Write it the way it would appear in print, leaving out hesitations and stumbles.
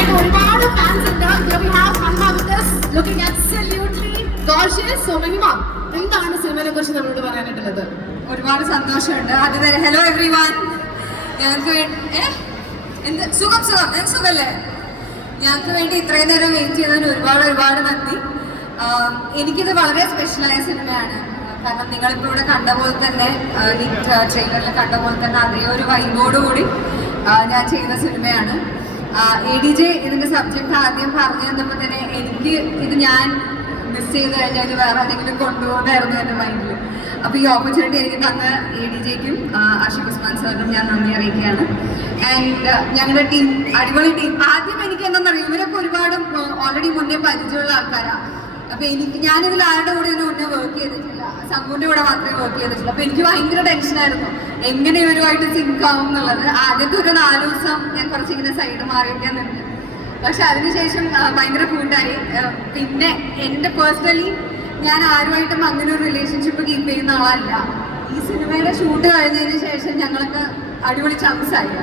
ഒരുപാട് ഫാൻസ് ഉണ്ട്. Here we have Hanma with us, looking absolutely gorgeous. So Mahima, എന്താണ് സിനിമയെ കുറിച്ച് നമ്മളോട് പറയാനായിട്ടുള്ളത്? ഒരുപാട് സന്തോഷമുണ്ട്. ആദ്യം തന്നെ ഹലോ എവ്രി വൺ. ഞങ്ങൾക്ക് സുഖല്ലേ? ഞങ്ങൾക്ക് വേണ്ടി ഇത്രയും നേരം വെയിറ്റ് ചെയ്തതിന് ഒരുപാട് നന്ദി. എനിക്കിത് വളരെ സ്പെഷ്യലായ സിനിമയാണ്. കാരണം നിങ്ങളിപ്പോൾ ഇവിടെ കണ്ട പോലെ തന്നെ ഈ ട്രെയിലറിൽ കണ്ട പോലെ തന്നെ അതേ ഒരു വൈബോടുകൂടി ഞാൻ ചെയ്ത സിനിമയാണ്. ADJ ഇതിൻ്റെ സബ്ജക്റ്റ് ആദ്യം പറഞ്ഞു തന്നപ്പോൾ തന്നെ എനിക്ക് ഇത് ഞാൻ മിസ് ചെയ്ത് കഴിഞ്ഞാൽ വേറെ ആരെങ്കിലും കൊണ്ടുപോകുന്നതായിരുന്നു എൻ്റെ മൈൻഡിൽ. അപ്പോൾ ഈ ഓപ്പർച്യൂണിറ്റി എനിക്ക് തന്ന ADJക്കും ആഷിഖ് ഉസ്മാൻ സാറിനും ഞാൻ നന്ദി അറിയിക്കുകയാണ്. ആൻഡ് ഞങ്ങളുടെ ടീം അടിപൊളി ടീം. ആദ്യം എനിക്ക് എന്താണെന്നറിയാം, ഇവരൊക്കെ ഒരുപാട് ഓൾറെഡി മുന്നേ പരിചയമുള്ള ആൾക്കാരാണ്. അപ്പോൾ ഞാനിതിൽ ആരുടെ കൂടെ ഒന്നും മുന്നേ വർക്ക് ചെയ്തിട്ടില്ല, സംഘൂൻ്റെ കൂടെ മാത്രമേ വർക്ക് ചെയ്തിട്ടുള്ളൂ. അപ്പോൾ എനിക്ക് ഭയങ്കര ടെൻഷനായിരുന്നു എങ്ങനെ ഇവരുമായിട്ട് സിങ്ക് ആവും എന്നുള്ളത്. ആദ്യത്തെ ഒരു 4 ദിവസം ഞാൻ കുറച്ചിങ്ങനെ സൈഡ് മാറിയിട്ടേ നിന്ന്, പക്ഷെ അതിനുശേഷം ഭയങ്കര കൂട്ടായി. പിന്നെ എൻ്റെ പേഴ്സണലി ഞാൻ ആരുമായിട്ടും അങ്ങനെ ഒരു റിലേഷൻഷിപ്പ് കീപ്പ് ചെയ്യുന്ന ആളല്ല. ഈ സിനിമയുടെ ഷൂട്ട് കഴിഞ്ഞതിന് ശേഷം ഞങ്ങൾക്ക് അടിപൊളി ചംസായി.